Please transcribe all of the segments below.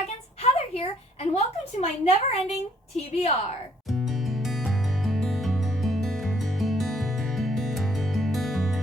Dragons, Heather here, and welcome to my never-ending TBR.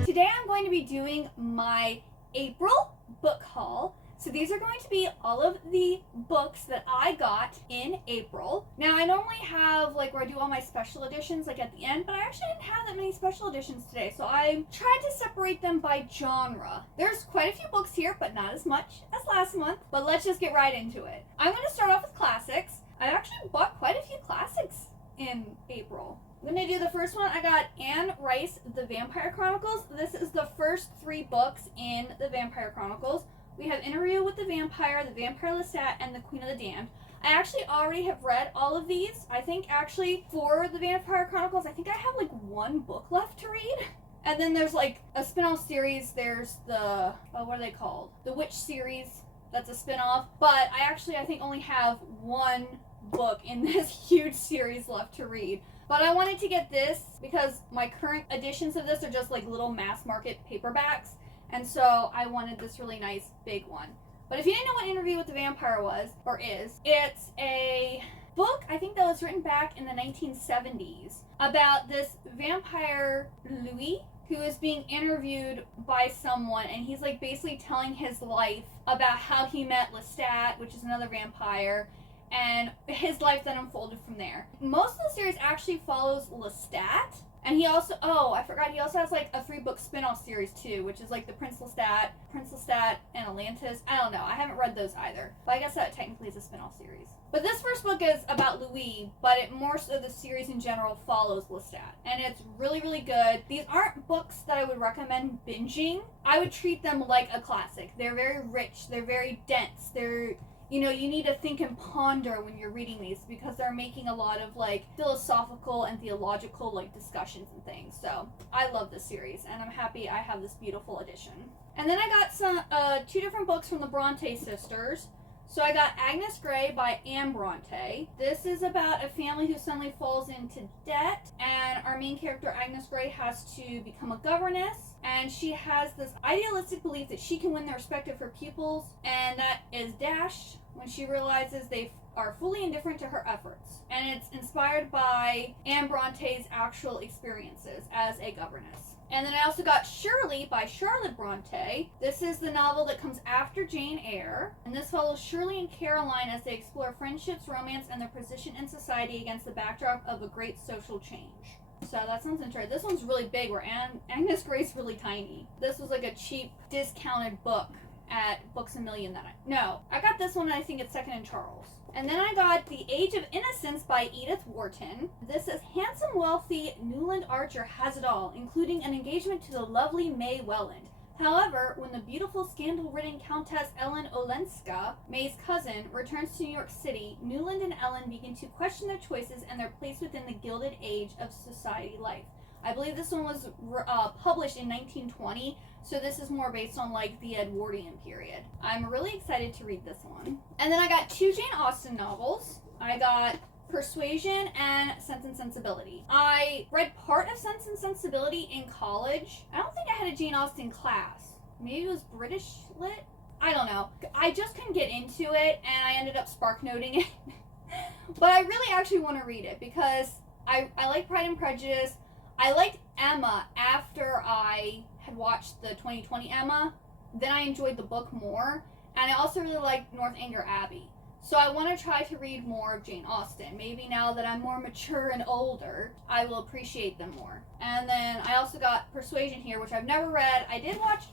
Today I'm going to be doing my April book haul. So these are going to be all of the books that I got in April. Now I normally have where I do all my special editions at the end, but I actually didn't have that many special editions today, so I tried to separate them by genre. There's quite a few books here, but not as much as last month, but let's just get right into it. I'm going to start off with classics. I actually bought quite a few classics in April. I'm going to do the first one. I got Anne Rice, The Vampire Chronicles. This is the first 3 books in The Vampire Chronicles. We have Interview with the Vampire Lestat, and The Queen of the Damned. I actually already have read all of these. I think actually for The Vampire Chronicles, I think I have 1 book left to read. And then there's a spin-off series. There's the, what are they called? The Witch series. That's a spin-off. But I think only have 1 book in this huge series left to read. But I wanted to get this because my current editions of this are just little mass market paperbacks. And so I wanted this really nice big one. But if you didn't know what Interview with the Vampire was, or is, it's a book, I think that was written back in the 1970s about this vampire, Louis, who is being interviewed by someone, and he's basically telling his life about how he met Lestat, which is another vampire, and his life then unfolded from there. Most of the series actually follows Lestat. And he also, he also has a 3-book spin-off series too, which is the Prince Lestat, and Atlantis. I don't know, I haven't read those either. But I guess that technically is a spin-off series. But this first book is about Louis, but it more so the series in general follows Lestat. And it's really, really good. These aren't books that I would recommend binging. I would treat them like a classic. They're very rich, they're very dense, they're... you need to think and ponder when you're reading these because they're making a lot of philosophical and theological discussions and things. So I love this series and I'm happy I have this beautiful edition. And then I got some 2 different books from the Bronte sisters. So I got Agnes Grey by Anne Bronte. This is about a family who suddenly falls into debt, and our main character Agnes Grey has to become a governess, and she has this idealistic belief that she can win the respect of her pupils, and that is dashed when she realizes they are fully indifferent to her efforts. And it's inspired by Anne Bronte's actual experiences as a governess. And then I also got Shirley by Charlotte Bronte. This is the novel that comes after Jane Eyre. And this follows Shirley and Caroline as they explore friendships, romance, and their position in society against the backdrop of a great social change. So that sounds interesting. This one's really big, where Agnes Grey's really tiny. This was a cheap, discounted book at Books A Million I got this one, and I think it's second in Charles. And then I got The Age of Innocence by Edith Wharton. This is handsome, wealthy Newland Archer has it all, including an engagement to the lovely May Welland. However, when the beautiful, scandal-ridden Countess Ellen Olenska, May's cousin, returns to New York City, Newland and Ellen begin to question their choices and their place within the gilded age of society life. I believe this one was published in 1920, so this is more based on the Edwardian period. I'm really excited to read this one. And then I got 2 Jane Austen novels. I got Persuasion and Sense and Sensibility. I read part of Sense and Sensibility in college. I don't think I had a Jane Austen class. Maybe it was British Lit? I don't know. I just couldn't get into it, and I ended up SparkNoting it. But I really actually want to read it because I like Pride and Prejudice. I liked Emma after I had watched the 2020 Emma. Then I enjoyed the book more. And I also really liked Northanger Abbey. So I want to try to read more of Jane Austen. Maybe now that I'm more mature and older, I will appreciate them more. And then I also got Persuasion here, which I've never read. I did watch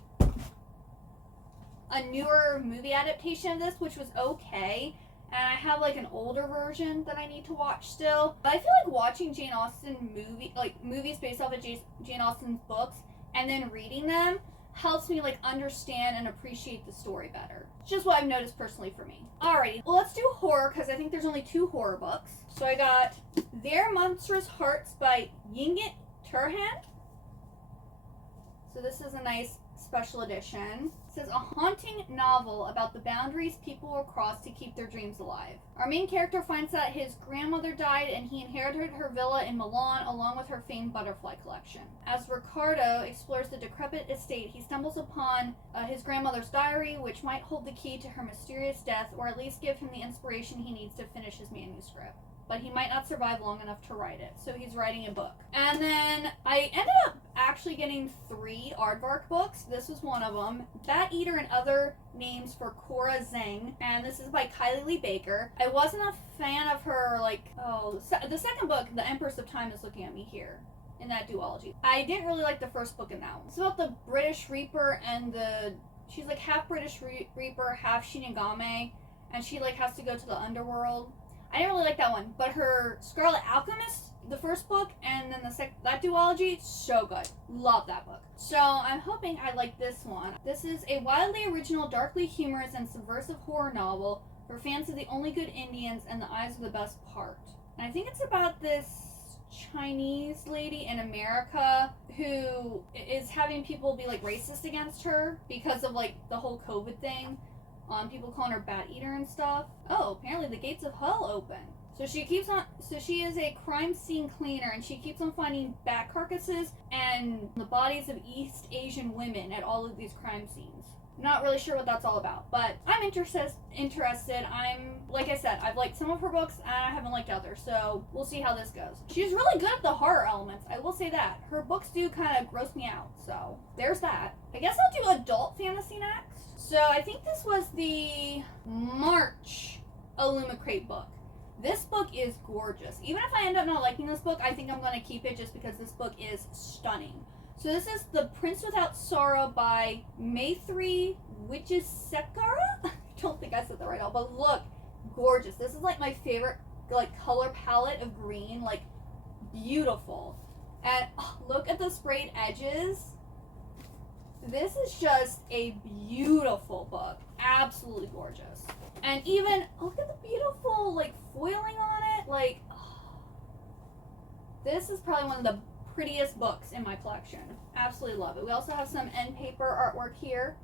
a newer movie adaptation of this, which was okay. And I have an older version that I need to watch still. But I feel watching Jane Austen movies based off of Jane Austen's books and then reading them helps me understand and appreciate the story better. It's just what I've noticed personally for me. Alrighty, well let's do horror because I think there's only 2 horror books. So I got Their Monstrous Hearts by Yingit Turhan. So this is a nice special edition. It says a haunting novel about the boundaries people will cross to keep their dreams alive. Our main character finds that his grandmother died and he inherited her villa in Milan along with her famed butterfly collection. As Ricardo explores the decrepit estate, he stumbles upon his grandmother's diary, which might hold the key to her mysterious death or at least give him the inspiration he needs to finish his manuscript. But he might not survive long enough to write it, so he's writing a book. And then I ended up actually getting 3 Aardvark books. This was one of them. Bat Eater and Other Names for Cora Zeng, and this is by Kylie Lee Baker. I wasn't a fan of her, the second book, The Empress of Time, is looking at me here in that duology. I didn't really like the first book in that one. It's about the British Reaper and she's like half British Reaper, half Shinigami, and she like has to go to the underworld. I didn't really like that one, but her Scarlet Alchemist, the first book, and then that duology, so good. Love that book. So I'm hoping I like this one. This is a wildly original, darkly humorous, and subversive horror novel for fans of The Only Good Indians and The Eyes of the Best Part. And I think it's about this Chinese lady in America who is having people be like racist against her because of like the whole COVID thing. People calling her Bat Eater and stuff. Oh, apparently the gates of hell open. So she is a crime scene cleaner, and she keeps on finding bat carcasses and the bodies of East Asian women at all of these crime scenes. Not really sure what that's all about, but I'm interested. Like I said, I've liked some of her books, and I haven't liked others, so we'll see how this goes. She's really good at the horror elements, I will say that. Her books do kind of gross me out, so there's that. I guess I'll do adult fantasy next. So I think this was the March Illumicrate book. This book is gorgeous. Even if I end up not liking this book, I think I'm going to keep it just because this book is stunning. So this is The Prince Without Sorrow by Maitri Wijesekara? I don't think I said that right now, but look, gorgeous. This is like my favorite color palette of green, like beautiful. And look at the sprayed edges. This is just a beautiful book. Absolutely gorgeous. And even, look at the beautiful, foiling on it. This is probably one of the prettiest books in my collection. Absolutely love it. We also have some end paper artwork here.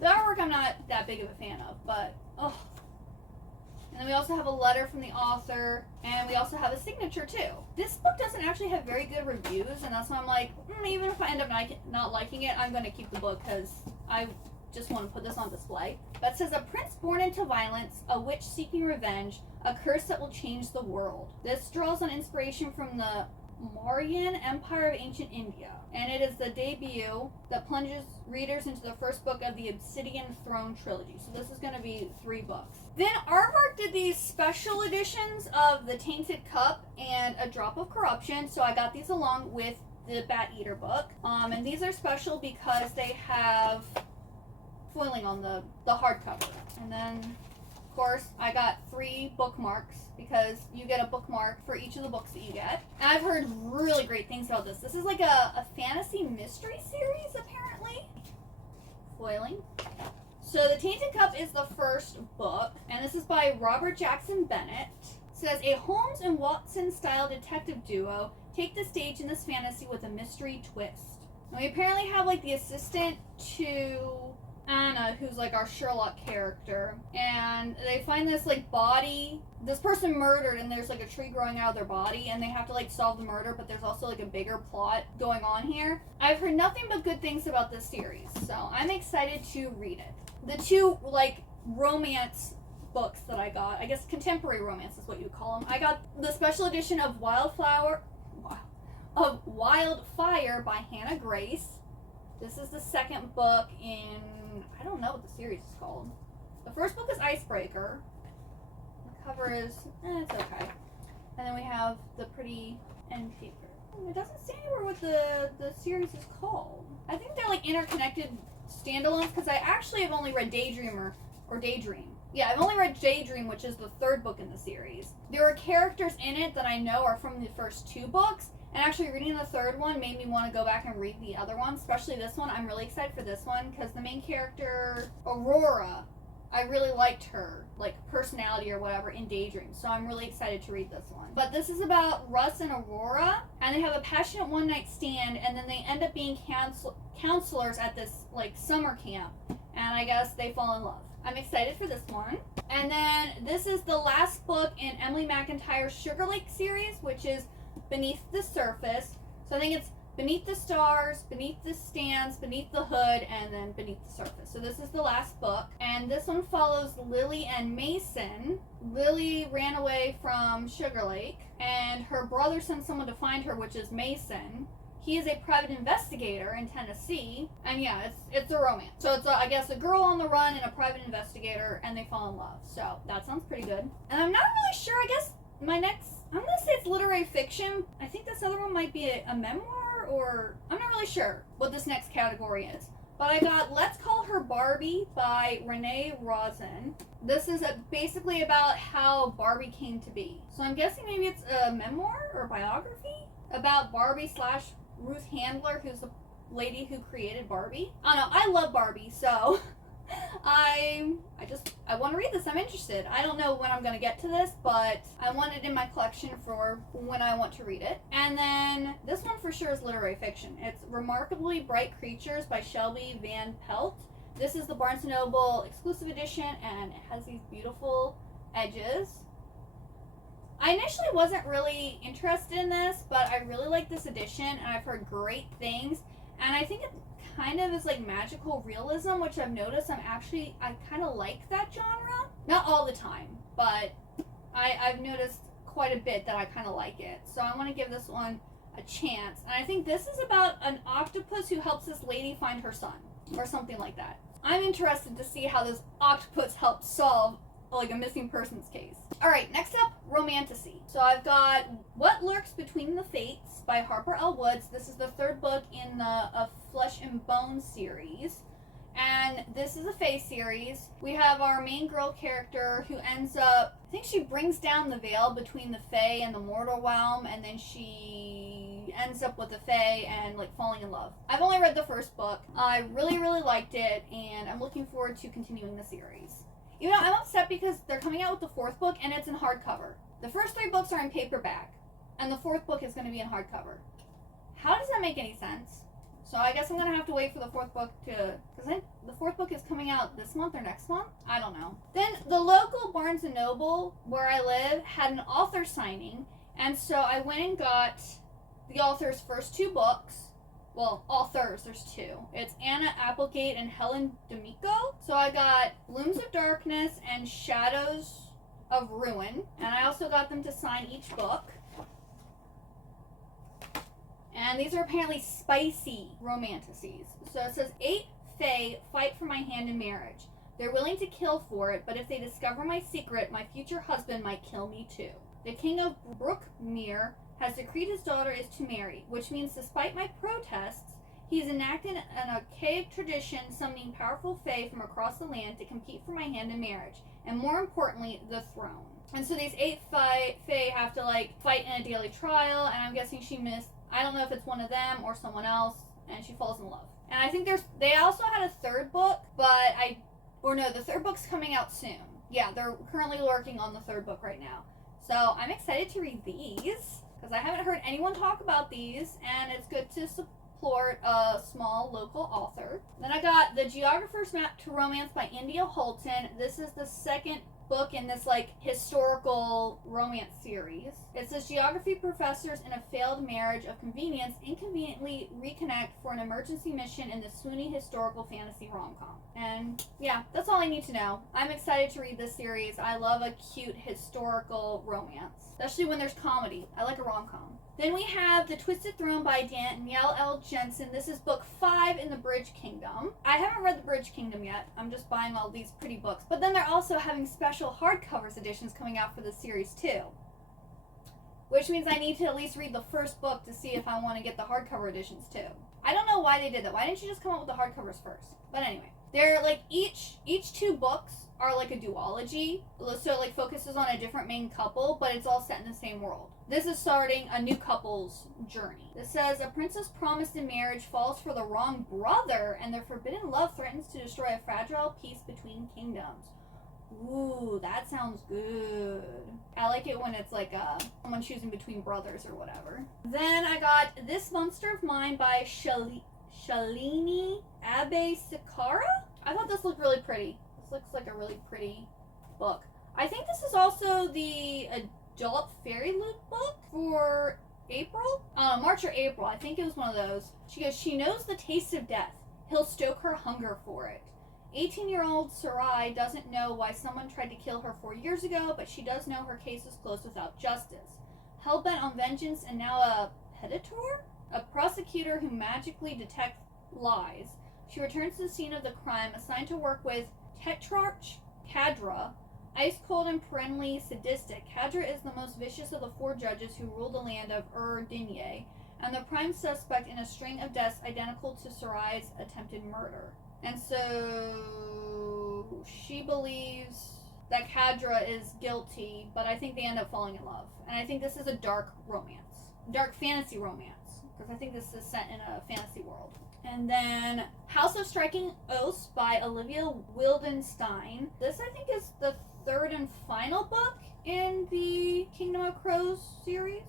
The artwork I'm not that big of a fan of, but, And then we also have a letter from the author, and we also have a signature too. This book doesn't actually have very good reviews, and that's why I'm like, even if I end up not liking it, I'm going to keep the book because I just want to put this on display. But it says, a prince born into violence, a witch seeking revenge, a curse that will change the world. This draws on inspiration from the Mauryan Empire of ancient India, and it is the debut that plunges readers into the first book of the Obsidian Throne trilogy. So this is going to be 3 books. Then Aardvark did these special editions of The Tainted Cup and A Drop of Corruption, so I got these along with the Bat Eater book. And these are special because they have foiling on the hardcover. And then, of course, I got 3 bookmarks because you get a bookmark for each of the books that you get. And I've heard really great things about this. This is like a fantasy mystery series, apparently. Foiling. So The Tainted Cup is the first book, and this is by Robert Jackson Bennett. It says, a Holmes and Watson style detective duo take the stage in this fantasy with a mystery twist. And we apparently have the assistant to Anna, who's our Sherlock character, and they find this body, this person murdered, and there's a tree growing out of their body, and they have to solve the murder, but there's also a bigger plot going on here. I've heard nothing but good things about this series, so I'm excited to read it. The 2 romance books that I got, I guess contemporary romance is what you call them. I got the special edition of Wildfire by Hannah Grace. This is the second book in, I don't know what the series is called. The first book is Icebreaker. The cover is, it's okay. And then we have the pretty end paper. It doesn't say anywhere what the series is called. I think they're interconnected standalones because I actually have only read Daydream. Yeah, I've only read Daydream, which is the 3rd book in the series. There are characters in it that I know are from the first 2 books, and actually reading the 3rd one made me want to go back and read the other one, especially this one. I'm really excited for this one because the main character, Aurora, I really liked her, like, personality or whatever in Daydream, so I'm really excited to read this one. But this is about Russ and Aurora, and they have a passionate one-night stand, and then they end up being counselors at this, like, summer camp, and I guess they fall in love. I'm excited for this one. And then this is the last book in Emily McIntyre's Sugar Lake series, which is Beneath the Surface. So I think it's Beneath the Stars, Beneath the Stands, Beneath the Hood, and then Beneath the Surface. So this is the last book. And this one follows Lily and Mason. Lily ran away from Sugar Lake, and her brother sent someone to find her, which is Mason. He is a private investigator in Tennessee, and yeah, it's a romance. So it's, I guess, a girl on the run and a private investigator, and they fall in love. So that sounds pretty good. And I'm not really sure, I guess my next, I'm gonna say it's literary fiction. I think this other one might be a memoir, or I'm not really sure what this next category is. But I got Let's Call Her Barbie by Renee Rosen. This is basically about how Barbie came to be. So I'm guessing maybe it's a memoir or biography about Barbie / Ruth Handler, who's the lady who created Barbie. I don't know, I love Barbie, so I want to read this. I'm interested. I don't know when I'm going to get to this, but I want it in my collection for when I want to read it. And then this one for sure is literary fiction. It's Remarkably Bright Creatures by Shelby Van Pelt. This is the Barnes & Noble exclusive edition, and it has these beautiful edges. I initially wasn't really interested in this, but I really like this edition, and I've heard great things. And I think it kind of is like magical realism, which I've noticed I kind of like that genre. Not all the time, but I've noticed quite a bit that I kind of like it. So I want to give this one a chance. And I think this is about an octopus who helps this lady find her son, or something like that. I'm interested to see how this octopus helps solve like a missing persons case. Alright, next up, Romantasy. So I've got What Lurks Between the Fates by Harper L. Woods. This is the third book in the Flesh and Bone series. And this is a Fae series. We have our main girl character who ends up, I think she brings down the veil between the Fae and the mortal realm, and then she ends up with the Fae and like falling in love. I've only read the first book. I really, really liked it, and I'm looking forward to continuing the series. You know, I'm upset because they're coming out with the fourth book, and it's in hardcover. The first 3 books are in paperback, and the fourth book is going to be in hardcover. How does that make any sense? So I guess I'm going to have to wait for the fourth book to... Because the fourth book is coming out this month or next month? I don't know. Then the local Barnes & Noble, where I live, had an author signing, and so I went and got the author's first 2 books. Well, authors, there's 2. It's Anna Applegate and Helen D'Amico. So I got Blooms of Darkness and Shadows of Ruin. And I also got them to sign each book. And these are apparently spicy romantasies. So it says, 8 Fae fight for my hand in marriage. They're willing to kill for it, but if they discover my secret, my future husband might kill me too. The king of Brookmere has decreed his daughter is to marry, which means despite my protests, he has enacted an archaic tradition summoning powerful Fae from across the land to compete for my hand in marriage, and more importantly, the throne. And so these 8 Fae have to like fight in a daily trial, and I'm guessing she missed, I don't know if it's one of them or someone else, and she falls in love. And I think they also had a 3rd book, but the 3rd book's coming out soon. Yeah, they're currently working on the 3rd book right now. So I'm excited to read these, because I haven't heard anyone talk about these, and it's good to support a small local author. Then I got The Geographer's Map to Romance by India Holton. This is the 2nd book in this like historical romance series. It says geography professors in a failed marriage of convenience inconveniently reconnect for an emergency mission in the swoony historical fantasy rom-com. And yeah, that's all I need to know. I'm excited to read this series. I love a cute historical romance, especially when there's comedy. I like a rom-com. Then we have The Twisted Throne by Danielle L. Jensen. This is book 5 in the Bridge Kingdom. I haven't read the Bridge Kingdom yet. I'm just buying all these pretty books. But then they're also having special hardcovers editions coming out for the series too. Which means I need to at least read the first book to see if I want to get the hardcover editions too. I don't know why they did that. Why didn't you just come up with the hardcovers first? But anyway. They're like each two books are like a duology, so it like focuses on a different main couple, but it's all set in the same world. This is starting a new couple's journey. This says a princess promised in marriage falls for the wrong brother, and their forbidden love threatens to destroy a fragile peace between kingdoms. Ooh, that sounds good. I like it when it's like someone choosing between brothers or whatever. Then I got This Monster of Mine by Shalini Abeysekara. I thought this looked really pretty. This looks like a really pretty book. I think this is also the adult fairy loot book for April. March or April. I think it was one of those. She goes, she knows the taste of death. He'll stoke her hunger for it. 18-year-old Sarai doesn't know why someone tried to kill her 4 years ago, but she does know her case is closed without justice. Hell-bent on vengeance and now a peditor? A prosecutor who magically detects lies. She returns to the scene of the crime, assigned to work with Tetrarch Kadra. Ice-cold and perennially sadistic, Kadra is the most vicious of the 4 judges who rule the land of Dinye, and the prime suspect in a string of deaths identical to Sarai's attempted murder. And so she believes that Kadra is guilty, but I think they end up falling in love. And I think this is a dark romance. Dark fantasy romance. Because I think this is set in a fantasy world. And then House of Striking Oaths by Olivia Wildenstein. This I think is the 3rd and final book in the Kingdom of Crows series.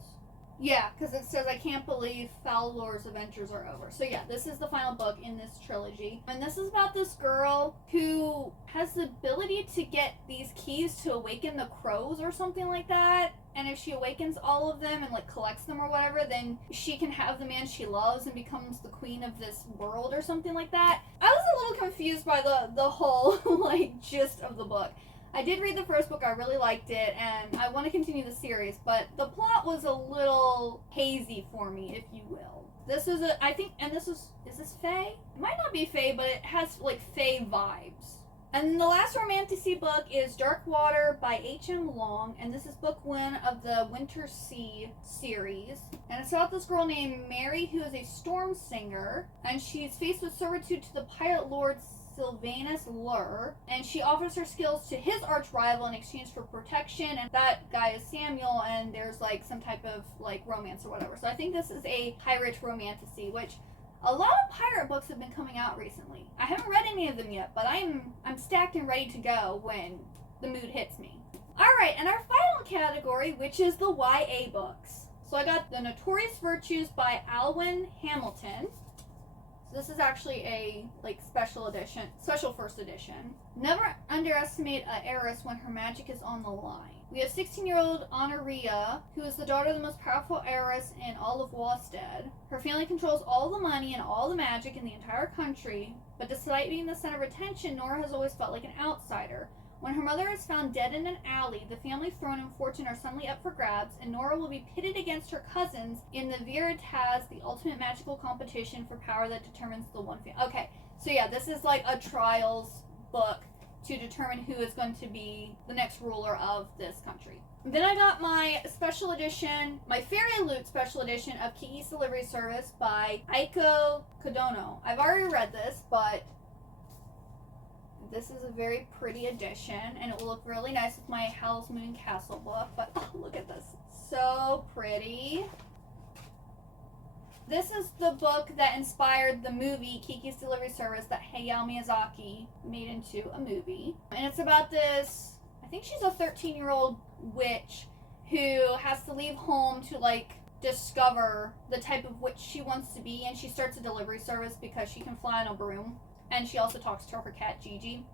Yeah, because it says, I can't believe Fowlor's adventures are over. So yeah, this is the final book in this trilogy. And this is about this girl who has the ability to get these keys to awaken the crows or something like that. And if she awakens all of them and like collects them or whatever, then she can have the man she loves and becomes the queen of this world or something like that. I was a little confused by the whole like gist of the book. I did read the first book, I really liked it, and I want to continue the series, but the plot was a little hazy for me, if you will. This is is this Fae? It might not be Fae, but it has, like, Fae vibes. And the last romantasy book is Dark Water by H.M. Long, and this is book 1 of the Winter Sea series. And it's about this girl named Mary, who is a storm singer, and she's faced with servitude to the pirate lord Sylvanus Lur, and she offers her skills to his arch rival in exchange for protection, and that guy is Samuel, and there's like some type of like romance or whatever. So I think this is a pirate romantasy, which a lot of pirate books have been coming out recently. I haven't read any of them yet, but I'm stacked and ready to go when the mood hits me. Alright, and our final category, which is the YA books. So I got The Notorious Virtues by Alwyn Hamilton. So this is actually a like special first edition. Never underestimate an heiress when her magic is on the line. We have 16-year-old Honoria, who is the daughter of the most powerful heiress in all of Wallstead. Her family controls all the money and all the magic in the entire country, but despite being the center of attention, Nora has always felt like an outsider. When her mother is found dead in an alley, the family's throne and fortune are suddenly up for grabs, and Nora will be pitted against her cousins in the Veritas, the ultimate magical competition for power that determines the one family. Okay, so yeah, this is like a trials book to determine who is going to be the next ruler of this country. Then I got my special edition, my Fairy Loot special edition of Kiki's Delivery Service by Aiko Kodono. I've already read this, but this is a very pretty edition, and it will look really nice with my Howl's Moving Castle book, but oh, look at this. So pretty. This is the book that inspired the movie Kiki's Delivery Service that Hayao Miyazaki made into a movie. And it's about this, I think she's a 13-year-old witch who has to leave home to, like, discover the type of witch she wants to be, and she starts a delivery service because she can fly on a broom. And she also talks to her cat, Gigi.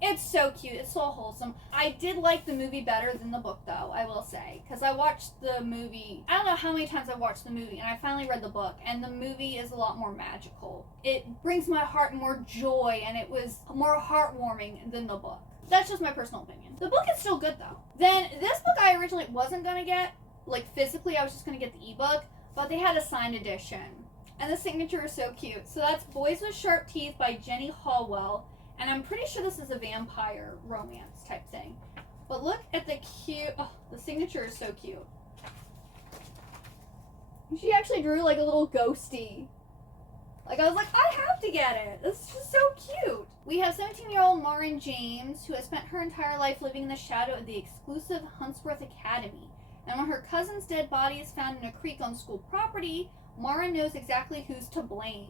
It's so cute. It's so wholesome. I did like the movie better than the book, though, I will say. Because I watched the movie. I don't know how many times I watched the movie, and I finally read the book. And the movie is a lot more magical. It brings my heart more joy, and it was more heartwarming than the book. That's just my personal opinion. The book is still good, though. Then, this book I originally wasn't going to get. Like, physically, I was just going to get the ebook. But they had a signed edition. And the signature is so cute. So that's Boys with Sharp Teeth by Jenny Hallwell. And I'm pretty sure this is a vampire romance type thing. But look at the cute... Oh, the signature is so cute. She actually drew like a little ghosty. Like, I was like, I have to get it. This is just so cute. We have 17-year-old Marin James, who has spent her entire life living in the shadow of the exclusive Huntsworth Academy. And when her cousin's dead body is found in a creek on school property, Marin knows exactly who's to blame.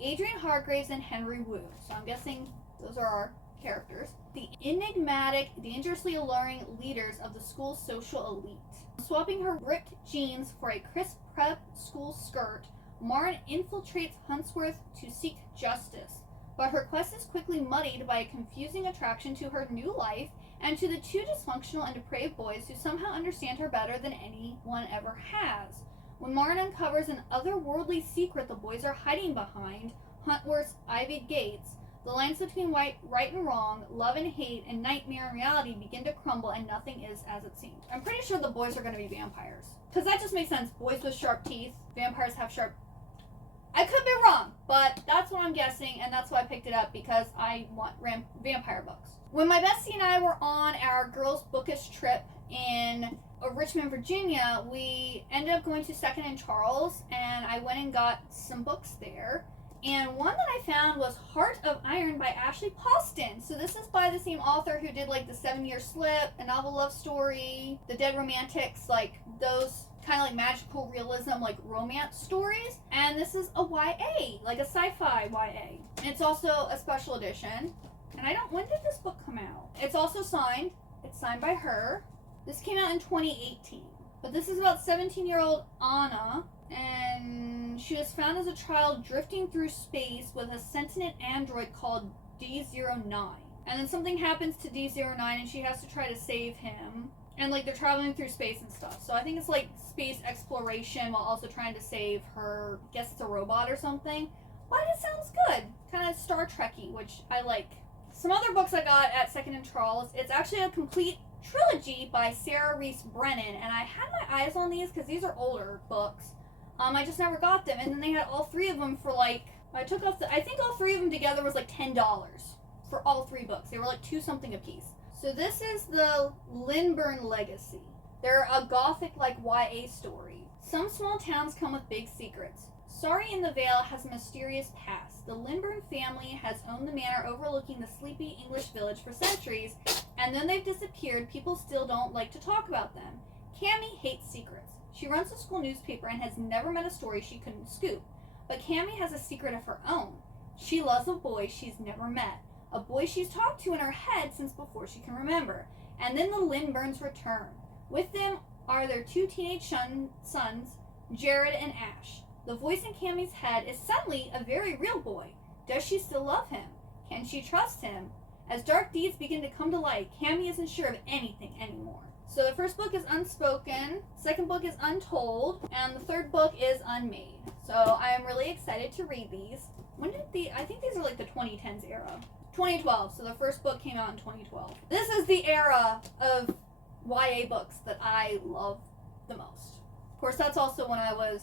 Adrian Hargraves and Henry Wu. So I'm guessing those are our characters. The enigmatic, dangerously alluring leaders of the school's social elite. Swapping her ripped jeans for a crisp prep school skirt, Marin infiltrates Huntsworth to seek justice. But her quest is quickly muddied by a confusing attraction to her new life and to the two dysfunctional and depraved boys who somehow understand her better than anyone ever has. When Marin uncovers an otherworldly secret the boys are hiding behind, Huntworth's ivied gates, the lines between right and wrong, love and hate, and nightmare and reality begin to crumble, and nothing is as it seems. I'm pretty sure the boys are going to be vampires. Because that just makes sense. Boys with sharp teeth. Vampires have sharp... I could be wrong, but that's what I'm guessing, and that's why I picked it up, because I want vampire books. When my bestie and I were on our girls' bookish trip in Richmond, Virginia, we ended up going to Second and Charles, and I went and got some books there. And one that I found was Heart of Iron by Ashley Poston. So this is by the same author who did like The 7-Year Slip, A Novel Love Story, The Dead Romantics, like those kind of like magical realism, like romance stories. And this is a YA, like a sci-fi YA. And it's also a special edition. And when did this book come out? It's also signed. It's signed by her. This came out in 2018. But this is about 17-year-old Anna, and she was found as a child drifting through space with a sentient android called D09. And then something happens to D09 and she has to try to save him. And like they're traveling through space and stuff. So I think it's like space exploration while also trying to save her, I guess it's a robot or something. But it sounds good. Kind of Star Trek-y, which I like. Some other books I got at Second and Charles. It's actually a complete trilogy by Sarah Reese Brennan, and I had my eyes on these because these are older books. I just never got them, and then they had all three of them for like, I think all three of them together was like $10 for all three books. They were like $2 something a piece. So this is the Lindburn Legacy. They're a gothic like YA story. Some small towns come with big secrets. Sorry in the Vale has a mysterious past. The Lindburn family has owned the manor overlooking the sleepy English village for centuries, and then they've disappeared. People still don't like to talk about them. Cammie hates secrets. She runs a school newspaper and has never met a story she couldn't scoop. But Cammie has a secret of her own. She loves a boy she's never met. A boy she's talked to in her head since before she can remember. And then the Lindburns return. With them are their 2 teenage sons, Jared and Ash. The voice in Cammie's head is suddenly a very real boy. Does she still love him? Can she trust him? As dark deeds begin to come to light, Cammie isn't sure of anything anymore. So the first book is Unspoken, second book is Untold, and the third book is Unmade. So I am really excited to read these. I think these are like the 2010s era. 2012, so the first book came out in 2012. This is the era of YA books that I love the most. Of course, that's also when I was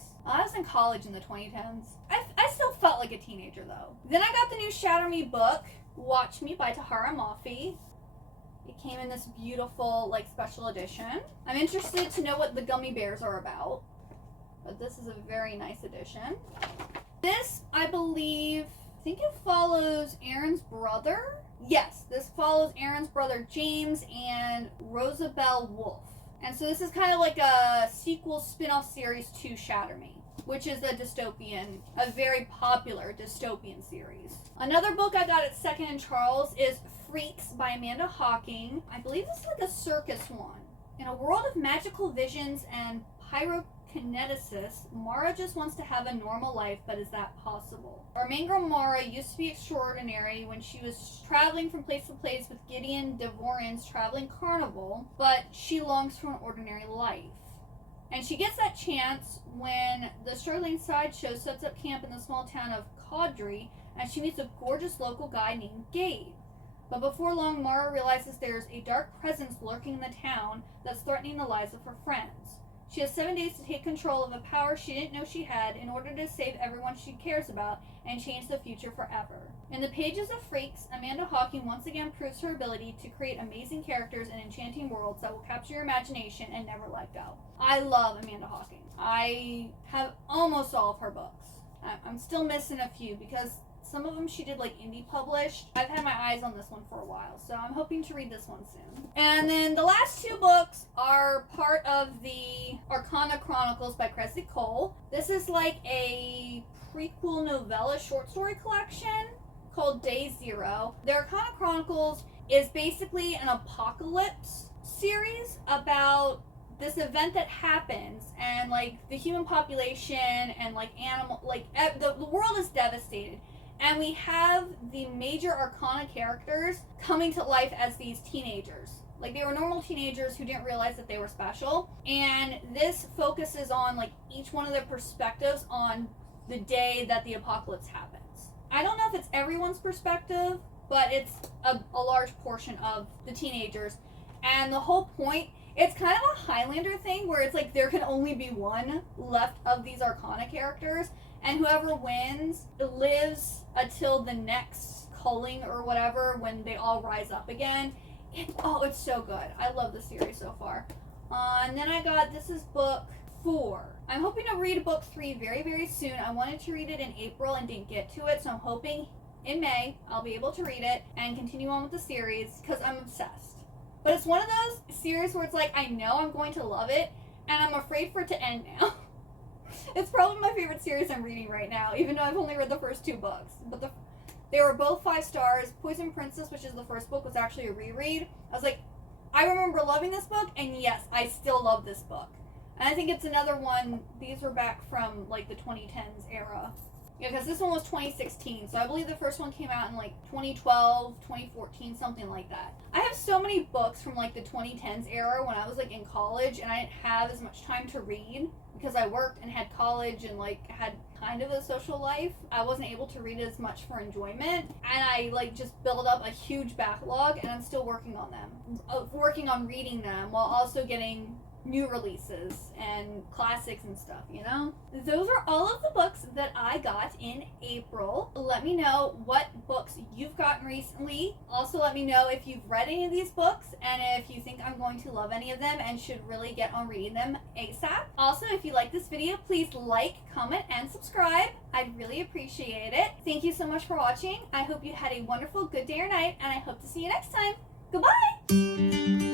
in college in the 2010s. I still felt like a teenager, though. Then I got the new Shatter Me book, Watch Me by Tahara Mafi. It came in this beautiful, like, special edition. I'm interested to know what the gummy bears are about. But this is a very nice edition. This, I think it follows Aaron's brother. Yes, this follows Aaron's brother James and Rosabelle Wolfe. And so this is kind of like a sequel spin-off series to Shatter Me, which is a very popular dystopian series. Another book I got at Second and Charles is Freaks by Amanda Hocking. I believe this is like a circus one. In a world of magical visions and pyrokinesis, Mara just wants to have a normal life, but is that possible? Our main girl Mara used to be extraordinary when she was traveling from place to place with Gideon Devoran's traveling carnival, but she longs for an ordinary life. And she gets that chance when the struggling sideshow sets up camp in the small town of Caudry, and she meets a gorgeous local guy named Gabe. But before long, Mara realizes there's a dark presence lurking in the town that's threatening the lives of her friends. She has 7 days to take control of a power she didn't know she had in order to save everyone she cares about and change the future forever. In the pages of Freaks, Amanda Hocking once again proves her ability to create amazing characters and enchanting worlds that will capture your imagination and never let go. I love Amanda Hocking. I have almost all of her books. I'm still missing a few because some of them she did like indie published. I've had my eyes on this one for a while, so I'm hoping to read this one soon. And then the last two books are part of the Arcana Chronicles by Cressy Cole. This is like a prequel novella short story collection called Day Zero. The Arcana Chronicles is basically an apocalypse series about this event that happens, and like the human population and like animal, like the world is devastated. And we have the major Arcana characters coming to life as these teenagers. Like, they were normal teenagers who didn't realize that they were special. And this focuses on, like, each one of their perspectives on the day that the apocalypse happens. I don't know if it's everyone's perspective, but it's a large portion of the teenagers. And the whole point, it's kind of a Highlander thing where it's like there can only be one left of these Arcana characters. And whoever wins lives until the next culling or whatever when they all rise up again. It's so good. I love the series so far. And then this is book 4. I'm hoping to read book 3 very, very soon. I wanted to read it in April and didn't get to it, so I'm hoping in May I'll be able to read it and continue on with the series because I'm obsessed. But it's one of those series where it's like, I know I'm going to love it, and I'm afraid for it to end now. It's probably my favorite series I'm reading right now, even though I've only read the first 2 books. But they were both 5 stars. Poison Princess, which is the first book, was actually a reread. I was like, I remember loving this book, and yes, I still love this book. And I think it's another one, these were back from like the 2010s era. Yeah, because this one was 2016, so I believe the first one came out in like 2012, 2014, something like that. I have so many books from like the 2010s era when I was like in college, and I didn't have as much time to read because I worked and had college and like had kind of a social life. I wasn't able to read as much for enjoyment, and I like just built up a huge backlog, and I'm still working on them. Working on reading them while also getting new releases and classics and stuff, you know? Those are all of the books that I got in April. Let me know what books you've gotten recently. Also, let me know if you've read any of these books and if you think I'm going to love any of them and should really get on reading them ASAP. Also, if you like this video, please like, comment, and subscribe. I'd really appreciate it. Thank you so much for watching. I hope you had a wonderful good day or night, and I hope to see you next time. Goodbye!